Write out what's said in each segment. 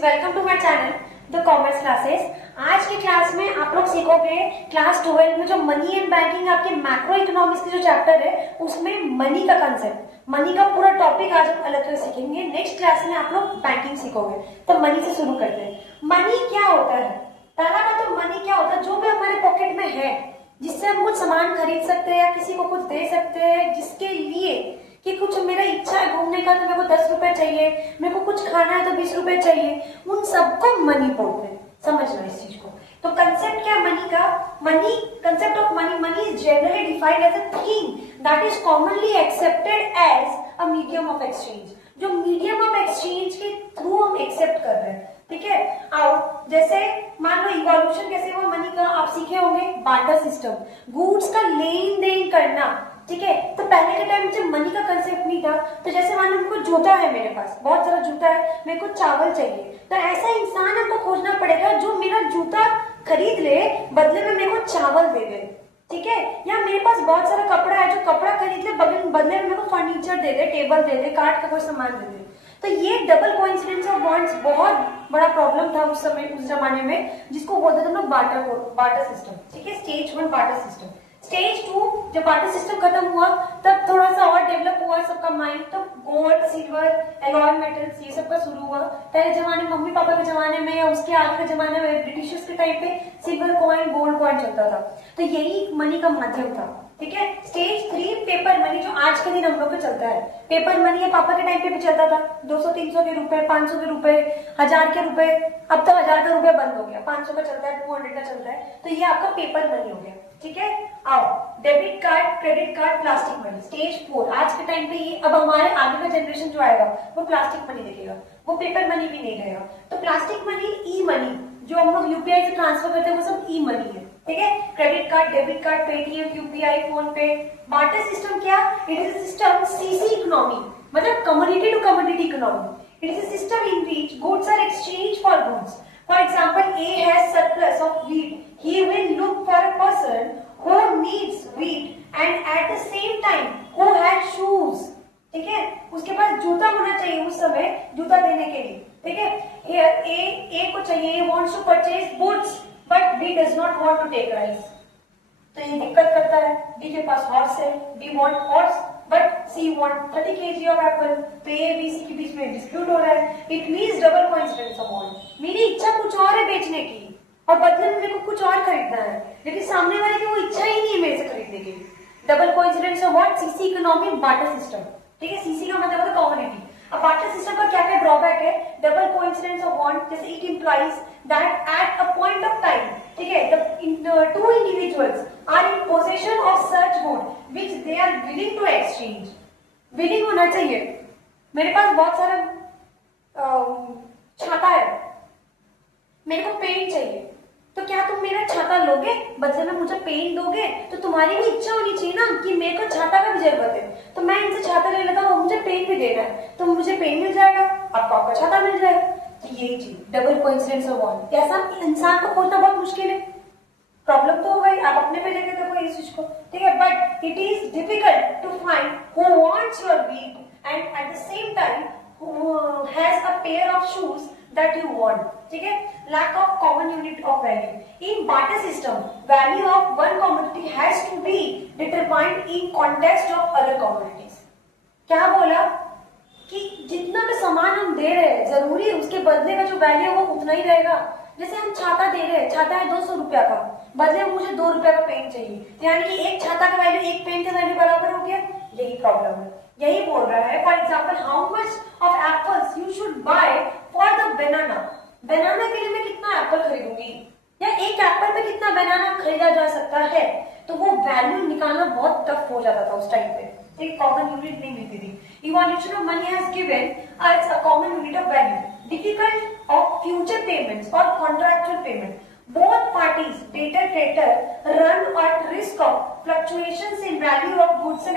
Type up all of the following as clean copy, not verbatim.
Students, welcome to my channel the commerce classes. आज की class में आप लोग सीखोगे क्लास 12 में जो मनी एंड बैंकिंग आपके मैक्रो इकोनॉमिक्स की जो चैप्टर है उसमें मनी का कंसेप्ट, मनी का पूरा टॉपिक आज हम अलग से सीखेंगे। नेक्स्ट क्लास में आप लोग बैंकिंग सीखोगे। तो मनी से शुरू करते हैं। मनी क्या होता है? पहला बात तो मनी क्या होता है? जो भी हमारे पॉकेट में है जिससे हम कुछ सामान खरीद सकते हैं या किसी को कुछ दे सकते हैं, जिसके लिए कि कुछ मेरा इच्छा है घूमने का तो मेरे को 10 रुपए चाहिए, मेरे को कुछ खाना है तो 20 रुपए चाहिए, उन सबको मनी बोलते हैं। समझना इस चीज को। तो कंसेप्ट क्या है मनी का? Money, concept of money, money is generally defined as a thing that is commonly accepted as a medium of exchange. जो मीडियम ऑफ एक्सचेंज के थ्रू हम एक्सेप्ट कर रहे हैं, ठीक है। और जैसे मान लो इवोल्यूशन कैसे हुआ मनी का, आप सीखे होंगे। बार्टर सिस्टम, गुड्स का लेन देन करना, ठीक है। तो पहले के टाइम में जब मनी का कंसेप्ट नहीं था, तो जैसे मान लो मेरे को जूता है, मेरे पास बहुत सारा जूता है, मेरे को चावल चाहिए, तो ऐसा इंसान हमको खोजना पड़ेगा जो मेरा जूता खरीद ले, बदले में मेरे को चावल दे दे, ठीक है। या मेरे पास बहुत सारा कपड़ा है, जो कपड़ा खरीद ले, बदले में मेरे को फर्नीचर दे दे, टेबल दे दे, काट का कोई सामान दे दे। तो ये डबल कोइंसिडेंस ऑफ वांट्स बहुत बड़ा प्रॉब्लम था उस समय, उस जमाने में, जिसको बोलते थे हम लोग बार्टर सिस्टम, ठीक है। Stage 1 barter system. स्टेज 2 जब बार्टर सिस्टम खत्म हुआ तब थोड़ा सा और डेवलप हुआ सबका माइंड, तो गोल्ड, सिल्वर, एलॉय मेटल्स ये सब का शुरू हुआ। पहले जमाने मम्मी पापा के जमाने में या उसके आगे के जमाने में ब्रिटिशर्स के टाइम पे सिल्वर कॉइन, गोल्ड कॉइन चलता था। तो यही मनी का माध्यम था, ठीक है। स्टेज 3 पेपर मनी, जो आज के दिन हम लोग पे चलता है। पेपर मनी है पापा के टाइम पे भी चलता था, 200-300 के रुपए, 500 के रुपए, 1000 के रुपए। अब तो 1000 का रुपया बंद हो गया, 500 का चलता है, 200 का चलता है। तो ये आपका पेपर मनी हो गया, ठीक है। आओ, debit card, credit card, plastic money. Stage 4 आज के टाइम पे ये, अब हमारे आगे का जनरेशन जो आएगा वो प्लास्टिक मनी देखेगा, वो पेपर मनी भी नहीं रहेगा। तो प्लास्टिक मनी, ई मनी, जो हम लोग यूपीआई से ट्रांसफर करते हैं वो सब ई मनी है, ठीक है। Credit card, debit card, Paytm, UPI, PhonePe. Barter system क्या? It is a system C C economy, मतलब community to community economy. It is a system in which goods are exchange for goods. For example, A has surplus of wheat, he will look for a person who needs wheat and at the same time who has shoes, ठीक है। उसके पास जूता होना चाहिए उस समय, जूता देने के लिए, ठीक है। Here A को चाहिए, he wants to purchase goods but B does not want to take rice, तो ये दिक्कत करता है। B के पास हॉर्स है, B want horse but C want 30 kg of apple, तो A B C के बीच में डिस्प्यूट हो रहा है। It means double coincidence of all, मेरी इच्छा कुछ और है बेचने की और बदले में मेरे को कुछ और खरीदना है, लेकिन सामने वाले की वो इच्छा ही नहीं है मेरे से खरीदने की। Double coincidence of what? CC economy, barter system, ठीक है। सीसी का मतलब है कम्युनिटी। अब बार्टर सिस्टम का क्या क्या ड्रॉबैक है? डबल कोइंसिडेंस ऑफ वांट, जैसे it implies that at a point of time, ठीक है, the two individuals are in possession of such good which they are willing to exchange. Willing होना चाहिए। मेरे पास बहुत सारा छाता है, मेरे को पेन चाहिए, तो क्या तुम मेरा छाता लोगे, बदले में मुझे पेन दोगे? तो तुम्हारी भी इच्छा होनी चाहिए ना कि मेरे को छाता का भी जरूरत है, तो मैं इनसे छाता ले लेता हूँ, मुझे पेन भी देना है, तो मुझे पेन मिल जाएगा, आपको आपका छाता मिल जाएगा। तो यही चीज डबल कोइंसिडेंस ऑफ वांट। ऐसा इंसान को खोजना बहुत मुश्किल है, प्रॉब्लम तो हो गई। आप अपने पे लेके देखो इस चीज को, ठीक है। But it is difficult to find who wants your wheat and at the same time who has a pair of shoes that you want, ठीक है। lack of common unit of value in barter system, value of one commodity has to be determined in context of other commodities। क्या बोला कि जितना भी सामान हम दे रहे हैं जरूरी है उसके बदले का जो वैल्यू है वो उतना ही रहेगा। जैसे हम छाता दे रहे हैं, छाता है 200 रुपया का, बदले में मुझे 2 रुपया का पेन चाहिए, यानी कि एक छाता का वैल्यू एक पेन का वैल्यू बराबर हो गया। यही प्रॉब्लम है, यही बोल रहा है। For example, how much of apples you should buy for the banana. Banana के लिए मैं कितना एप्पल खरीदूंगी, या एक एप्पल में कितना बनाना खरीदा जा सकता है, तो वो वैल्यू निकालना बहुत टफ हो जाता था उस टाइम पे, एक कॉमन यूनिट नहीं मिलती थी। Evolution of money has given us a common unit of value, difficult of future payments और contractual payment. Both parties, debtor creditor, run at risk of fluctuations in value of goods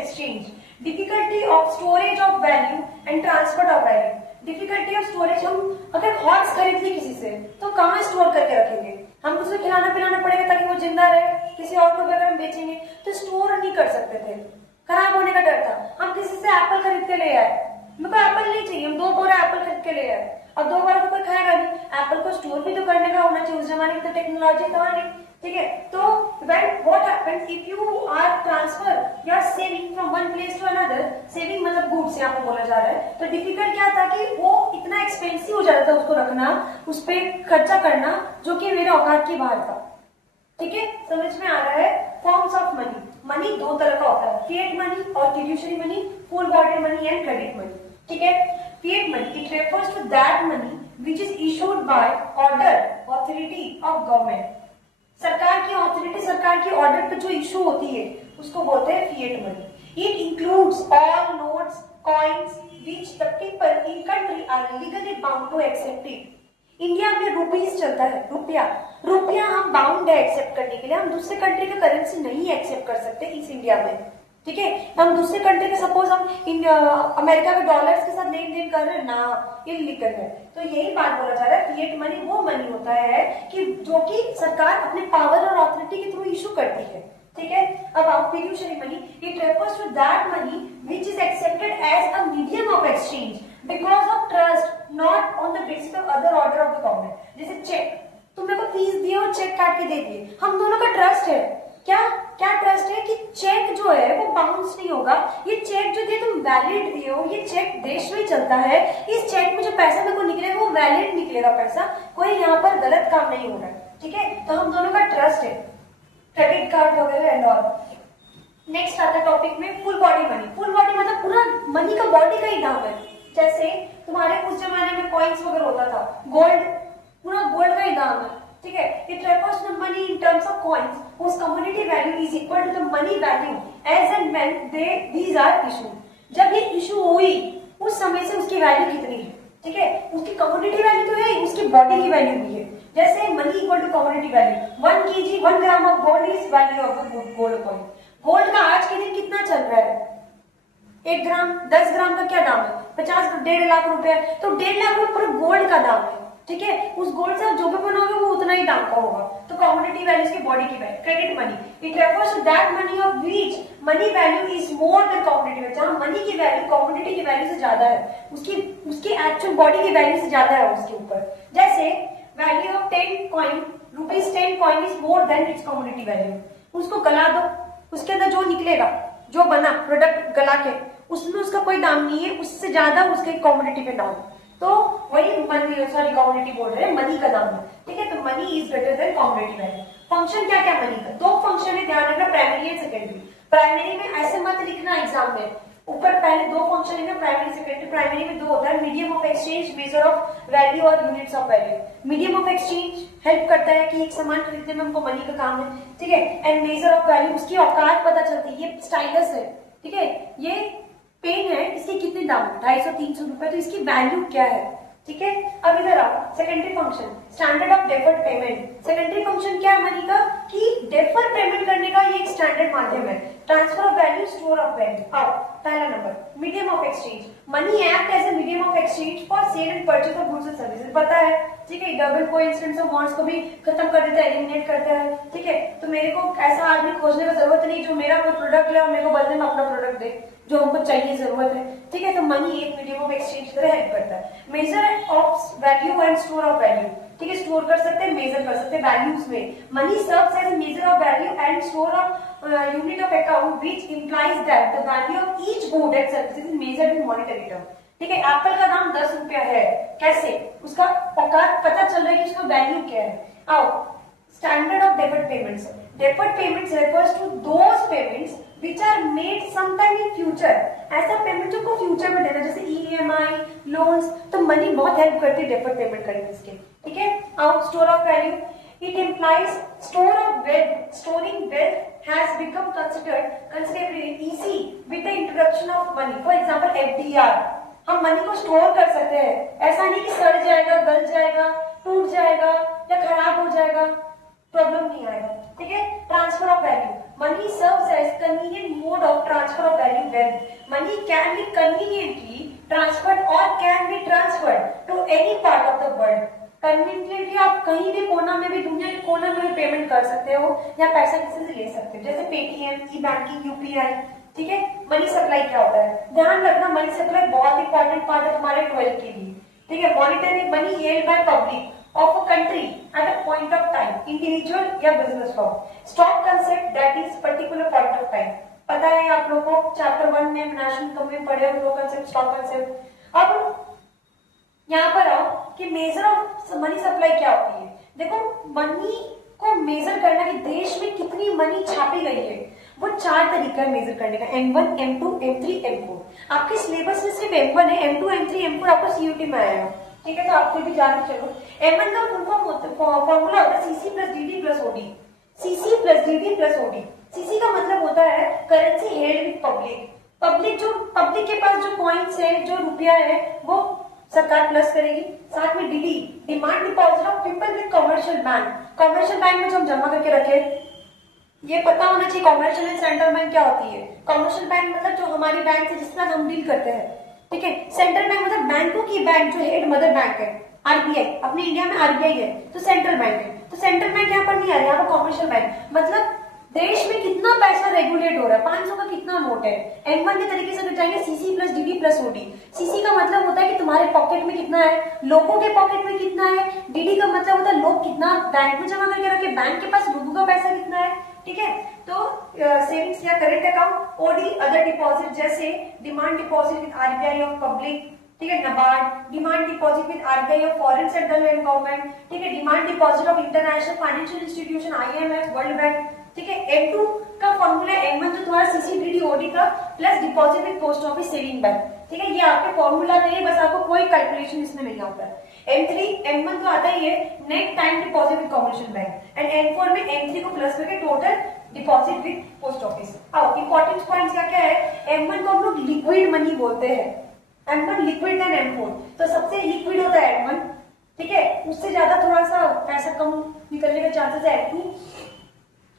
exchange. Difficulty of storage of value and transfer of value. Difficulty of storage, हम अगर horse खरीद ली किसी से तो कहाँ store करके रखेंगे? हम उसको खिलाना पिलाना पड़ेगा ताकि वो जिंदा रहे। किसी और को भी अगर हम बेचेंगे तो स्टोर नहीं कर सकते थे, खराब होने का डर था। हम किसी से एप्पल खरीद के ले आए, मेरे को एप्पल नहीं चाहिए, हम 2 बोरा एप्पल खरीद के ले आए, अब 2 बार तो कोई खाएगा नहीं, एप्पल को स्टोर भी तो करने का होना चाहिए, उस जमाने में तो टेक्नोलॉजी था नहीं, ठीक है। तो when what happens if you are transfer you are saving from one place to another, saving मतलब गुड्स यहाँ पे बोला जा रहा है, तो डिफिकल्ट क्या था कि वो इतना एक्सपेंसिव हो जाता था उसको रखना, उस पर खर्चा करना, जो कि मेरे औकात के बाहर था, ठीक है। समझ में आ रहा है? फॉर्म्स ऑफ मनी, मनी 2 तरह का होता है, फिएट मनी और fiduciary money, full body money and credit money, ठीक है। Fiat money it refers to that money which is issued by order authority of government, सरकार की ऑथोरिटी, सरकार की ऑर्डर पे जो इशू होती है उसको बोलते हैं fiat money. It includes all notes coins which the people in country are legally bound to accept it. India में रुपीस चलता है, रुपया हम बाउंड है एक्सेप्ट करने के लिए, हम दूसरे कंट्री का करेंसी नहीं एक्सेप्ट कर सकते इस इंडिया में, ठीक है। हम दूसरे कंट्री के सपोज हम अमेरिका के डॉलर्स के साथ लेन देन कर रहे हैं ना, इलीगल है। तो यही बात बोला जा रहा है, फिएट मनी वो मनी होता है कि जो कि सरकार अपने पावर और अथॉरिटी के थ्रू इशू करती है, ठीक है। अब fiduciary money it refers to that money which is accepted as a medium of exchange because of trust, not on the basis of other order of the government. जैसे cheque, तुम मेरे को fees दिए और चेक काट के दे दिए, हम दोनों का ट्रस्ट है, क्या क्या ट्रस्ट है कि चेक जो है वो बाउंस नहीं होगा, ये चेक जो दिए तुम वैलिड दिए हो, ये चेक देश में चलता है, इस चेक में जो पैसा मेरे को निकलेगा वो वैलिड निकलेगा पैसा, कोई यहाँ पर गलत काम नहीं हो रहा है, ठीक है। तो हम दोनों का ट्रस्ट है, क्रेडिट कार्ड वगैरह एंड ऑल। नेक्स्ट आता है टॉपिक में full body money. Full body मतलब पूरा मनी का बॉडी का ही दाम है, जैसे तुम्हारे उस जमाने में कॉइन्स वगैरह होता था, गोल्ड, पूरा गोल्ड का ही दाम है, ठीक है। It refers to money in terms of coins whose commodity value is equal to the money value as and when these are issued। जब ये इशू हुई उस समय से उसकी वैल्यू कितनी है, ठीक है। उसकी कमोडिटी वैल्यू तो है, उसकी बॉडी की वैल्यू भी है। जैसे money equal to commodity value, 1 kg 1 gram of gold is value of gold coin. Gold का आज के दिन कितना चल रहा है? 1 ग्राम 10 ग्राम का क्या दाम है? 50 1.5 लाख रुपए। तो 1.5 लाख रुपए पूरे गोल्ड का दाम है, ठीक है। उस गोल्ड से आप जो भी बनाओगे वो उतना ही दाम का होगा। तो कमोडिटी वैल्यू की बॉडी की value. Credit money it refers to that money of which money value is more than commodity value. जहां मनी की वैल्यू कमोडिटी की वैल्यू से ज्यादा है, उसकी एक्चुअल बॉडी की वैल्यू से ज्यादा है उसके ऊपर। जैसे value of 10 coin rupees 10 coin is more then it's commodity value. उसको गला दो, उसके अंदर जो निकलेगा, जो बना प्रोडक्ट गला के, उसमें उसका कोई दाम नहीं है, उससे ज्यादा उसके कमोडिटी पे दाम। तो वही मनी, सॉरी कमोडिटी बोल रहे हैं, मनी का दाम है, ठीक है। तो money is greater than commodity value. Function क्या क्या मनी का? 2 फंक्शन है, ध्यान रखना, प्राइमरी एंड सेकेंडरी। प्राइमरी में ऐसे मत लिखना एग्जाम में, ऊपर पहले 2 फंक्शन है ना, प्राइमरी सेकेंडरी। प्राइमरी में 2 होता है, medium of exchange, measure of value और units of value. Medium of exchange help करता है कि एक सामान खरीदने में हमको मनी का काम है, ठीक है। एंड मेजर ऑफ वैल्यू, उसकी औकात पता चलती है, ये स्टाइलस है, ठीक है, ये पेन है, इसके कितने दाम है? 250-300 रुपए, तो इसकी वैल्यू क्या है, ठीक है। अब इधर आओ, secondary function, standard of deferred payment. Secondary function क्या है मनी का? कि डेफर पेमेंट करने का ये एक स्टैंडर्ड माध्यम है। Transfer of value, store of value. आओ पहला number, medium of exchange. Money act as a medium of exchange for sale and purchase of goods and services. पता है, ठीक है। डबल कोइंसिडेंस ऑफ बॉन्ड्स को भी खत्म कर देता है, एलिमिनेट करता है, ठीक है। तो मेरे को ऐसा आदमी खोजने की जरूरत नहीं जो मेरा कोई प्रोडक्ट ले और मेरे को बदले में अपना प्रोडक्ट दे, जो हमको चाहिए, जरूरत है, ठीक है। तो मनी एक मीडियम ऑफ एक्सचेंज की तरह हेल्प करता है। Major of value and store of value, ठीक है। स्टोर कर सकते हैं, मेजर कर सकते हैं वैल्यूज में। Money serves as measure of value and store of unit of account which implies that the value of each good and service is measured in monetary term, ठीक है। एप्पल का दाम 10 रुपया है, कैसे? उसका औकात पता चल रहा है कि उसका वैल्यू क्या है। आओ, standard of deferred payments. Deferred payments refers to those payments which are made sometime in future। ऐसा पेमेंट जो को फ्यूचर में देना, जैसे EMI, लोन्स। तो मनी बहुत हेल्प करती है डेफर्ड पेमेंट करने में इसके, ठीक है। आओ, store of value it implies store of wealth. Storing wealth has become considerably easy with the introduction of money. For example FDR, हम मनी को स्टोर कर सकते हैं। ऐसा नहीं कि सड़ जाएगा, गल जाएगा, टूट जाएगा या खराब हो जाएगा, प्रॉब्लम नहीं आएगा, ठीक है। Transfer of value, money serves as convenient mode of transfer of value wealth। Money can be conveniently transferred or can be transferred to any part of the world। Conveniently आप कहीं भी कोना में भी, दुनिया के कोना में भी पेमेंट कर सकते हो या पैसा किसी से ले सकते हो, जैसे पेटीएम, ई-बैंकिंग, UPI, ठीक है। मनी सप्लाई क्या होता है? ध्यान रखना, मनी सप्लाई बहुत इंपॉर्टेंट पार्ट है हमारे 12 के लिए। ठीक है, monetary money held by public of a country at a point of time, individual या business firm. Stock concept that is particular point of time. पता है आप लोगों को चैप्टर 1 में नेशनल इनकम में पढ़े हो कंसेप्ट, स्टॉक कंसेप्ट। अब यहाँ पर आओ कि मेजर ऑफ मनी सप्लाई क्या होती है। देखो मनी को मेजर करना कि देश में कितनी मनी छापी गई है, वो 4 तरीका है मेजर करने का, M1, M2, M3, M4। आपके सिलेबस में सिर्फ M1 है, M2, M3, M4 आपको CUT में आएगा, ठीक है, तो आपको भी जानना चलो। M1 का फुल फॉर्मूला होता है CC plus DD plus OD। CC plus DD plus OD। CC का मतलब होता है currency held with public. Public के पास जो कॉइन्स है, जो रुपया है, वो सरकार प्लस करेगी। साथ में DD demand deposit of people with commercial bank. Commercial bank में जो हम जमा करके रखे, ये पता होना चाहिए कमर्शियल एंड सेंट्रल बैंक क्या होती है। कमर्शियल बैंक मतलब जो हमारी बैंक है जिसके साथ हम डील करते हैं, ठीक है। सेंट्रल बैंक मतलब बैंकों की बैंक, जो हेड मदर बैंक है, RBI, अपने इंडिया में RBI है तो सेंट्रल बैंक है। तो सेंट्रल बैंक यहाँ पर नहीं आ रहा है, यहाँ पर कमर्शियल बैंक, मतलब देश में कितना पैसा रेगुलेट हो रहा है, 500 का कितना नोट है। M1 के तरीके से जाएंगे CC plus DD plus OD। CC का मतलब होता है कि तुम्हारे पॉकेट में कितना है, लोगों के पॉकेट में कितना है। DD का मतलब होता है लोग कितना बैंक में जमा करके रखे, बैंक के पास लोगों का पैसा कितना है, ठीक है। तो सेविंग्स या current account. OD other deposit, जैसे demand deposit with RBI of public, ठीक है, NABARD, demand deposit with RBI of foreign central government, ठीक है, demand deposit of international financial institution IMF, world bank, ठीक है। M2 का formula M1 जो तुम्हारा CC DD OD का plus deposit with post office saving bank, ठीक है, ये आपके फॉर्मूला नहीं है, बस आपको कोई कैलकुलेशन इसमें नहीं होता है। M1 तो आता ही है net time deposit with commercial bank, and M4 में M3 को प्लस करके total deposit with post office. अब इंपॉर्टेंट पॉइंट्स क्या है, M1 को हम लोग लिक्विड मनी बोलते हैं, M1 लिक्विड देन M4, तो सबसे लिक्विड होता है M1, ठीक है, उससे ज्यादा थोड़ा सा पैसा कम निकलने का चांसेस है M2,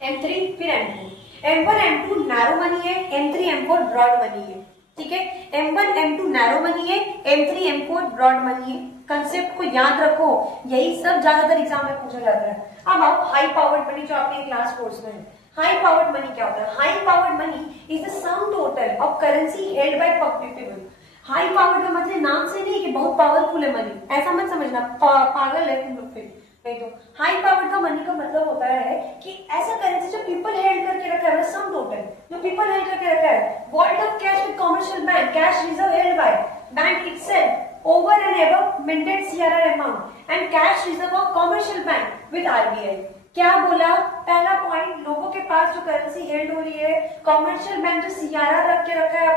M3, फिर M2। M1 M2 narrow money है, M3 M4 ब्रॉड मनी है, ठीक है। M1 M2 नैरो मनी है, M3 M4 ब्रॉड मनी है। कंसेप्ट को याद रखो, यही सब ज्यादातर एग्जाम में पूछा जाता है। अब आओ हाई पावर्ड मनी, जो आपने क्लास कोर्स में है। हाई पावर्ड मनी क्या होता है? High powered money is the sum total of currency held by public people. High powered का मतलब नाम से नहीं कि बहुत पावरफुल है मनी, ऐसा मत समझना, पागल है तुम लोग फिर नहीं। तो हाई पावर्ड का मनी का मतलब होता है कि ऐसा करेंसी जो पीपल हेल्ड करके रखा है, सम टोटल जो पीपल हेल्ड करके रखा है। Vault of cash with commercial bank, cash reserve held by bank itself over and above maintained CRR amount and cash reserve of commercial bank with RBI। क्या बोला? पहला पॉइंट, लोगों के पास जो करेंसी हेल्ड हो रही है, कमर्शियल बैंक जो CRR रख के रखा है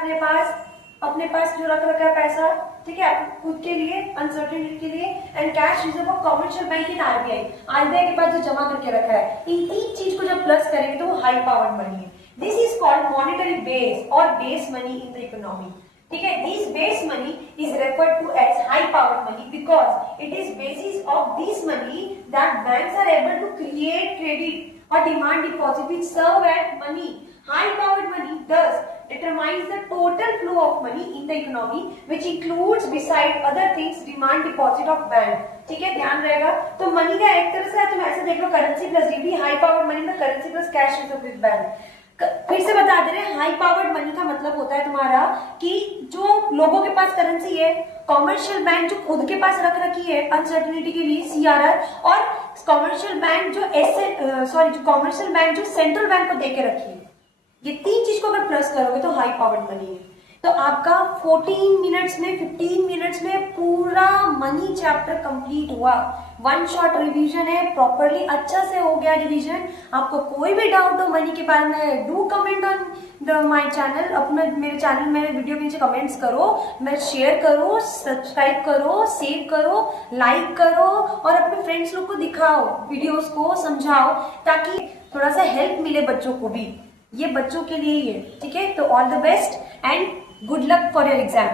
अपने पास जो रख रखा है पैसा, ठीक है, खुद के लिए, अनसर्टेनिटी के लिए, and cash reserve of commercial bank in RBI के पास जो जमा करके रखा है, इन 3 चीज को जब प्लस करेंगे तो वो हाई पावर्ड मनी है। This is called monetary base और base money in the economy, ठीक है। This base money is referred to as high powered money because it is basis of this money that banks are able to create credit और demand deposit which serve at money. High powered money thus determines the total flow of money in the economy which includes beside other things demand deposit of bank, ठीक है, ध्यान रहेगा। तो money का एक तरह से तुम ऐसे देख लो, currency plus DD, high powered money में currency plus cash reserve with bank. फिर से बता दे रहे हैं, हाई पावर्ड मनी का मतलब होता है तुम्हारा कि जो लोगों के पास करेंसी है, कमर्शियल बैंक जो खुद के पास रख रखी है अनसर्टेनिटी के लिए CRR, और कमर्शियल बैंक जो सेंट्रल बैंक को देके रखी है, ये 3 चीज को अगर प्लस करोगे तो हाई पावर्ड मनी है। तो आपका 15 मिनट्स में पूरा मनी चैप्टर कंप्लीट हुआ। 1 शॉट रिवीजन है, प्रॉपरली अच्छा से हो गया रिवीजन। आपको कोई भी डाउट हो मनी के बारे में, do comment on my channel, अपने मेरे चैनल में वीडियो के नीचे कमेंट्स करो, मैं शेयर करो, सब्सक्राइब करो, सेव करो, लाइक करो और अपने फ्रेंड्स लोग को दिखाओ, वीडियोस को समझाओ, ताकि थोड़ा सा हेल्प मिले बच्चों को भी। ये बच्चों के लिए ही है, ठीक है। तो all the best and good luck for your exam.